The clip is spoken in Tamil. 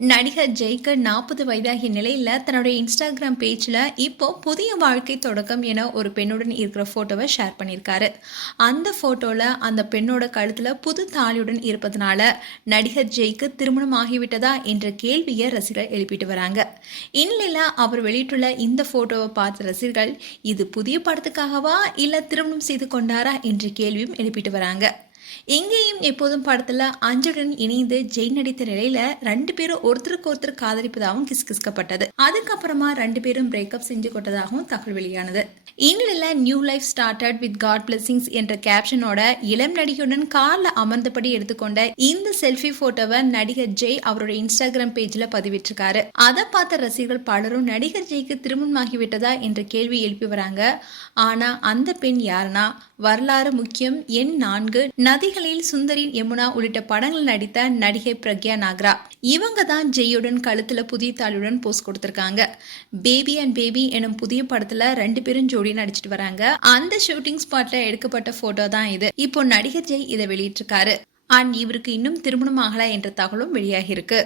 நடிகர் ஜெய்க்கு 40 வயதாகிய நிலையில தன்னுடைய இன்ஸ்டாகிராம் பேஜ்ல இப்போ புதிய வாழ்க்கை தொடக்கம் என ஒரு பெண்ணுடன் இருக்கிற போட்டோவை ஷேர் பண்ணியிருக்காரு. அந்த போட்டோல அந்த பெண்ணோட கழுத்துல புது தாலியுடன் இருப்பதனால நடிகர் ஜெய்க்கு திருமணம் ஆகிவிட்டதா என்ற கேள்வியை ரசிகர்கள் எழுப்பிட்டு வராங்க. இந்நிலையில அவர் வெளியிட்டுள்ள இந்த போட்டோவை பார்த்த ரசிகர்கள் இது புதிய படத்துக்காகவா இல்ல திருமணம் செய்து கொண்டாரா என்ற கேள்வியும் எழுப்பிட்டு வராங்க. இங்கேயும் எப்போதும் படத்துல அஞ்சுடன் இணைந்து ஜெய் நடித்த நிலையில 2 பேரும் ஒருத்தருக்கு ஒருத்தர் காதலிப்பதாகவும் கிஸ்கிஸ்கப்பட்டது. அதுக்கப்புறமா 2 பேரும் பிரேக்கப் செஞ்சு கொண்டதாகவும் தகவல் வெளியானது. இந்நிலையில new life started with God blessings என்ற கேப்ஷனோட இளம் நடிகையுடன் கார்ல அமர்ந்தபடி எடுத்துக்கொண்ட இந்த செல்ஃபி போட்டோவை நடிகர் ஜெய் அவரோட இன்ஸ்டாகிராம் பேஜ்ல பதிவிட்டிருக்காரு. அதை பார்த்த ரசிகர்கள் பலரும் நடிகர் ஜெய்க்கு திருமணமாகிவிட்டதா என்ற கேள்வி எழுப்பி வராங்க. ஆனா அந்த பெண் யாருன்னா வரலாறு முக்கியம், எண் 4, நதிகளில் சுந்தரி, யமுனா உள்ளிட்ட படங்கள் நடித்த நடிகை பிரக்யா நாகரா. இவங்க தான் ஜெய்யுடன் கழுத்துல புதிய தாலியுடன் போஸ்ட் கொடுத்திருக்காங்க. பேபி அண்ட் பேபி எனும் புதிய படத்துல 2 பேரும் ஜோடி நடிச்சிட்டு வராங்க. அந்த ஷூட்டிங் ஸ்பாட்ல எடுக்கப்பட்ட போட்டோ தான் இது. இப்போ நடிகர் ஜெய் இதை வெளியிட்டிருக்காரு. அண்ட் இவருக்கு இன்னும் திருமணம் ஆகல என்ற தகவலும் வெளியாகி இருக்கு.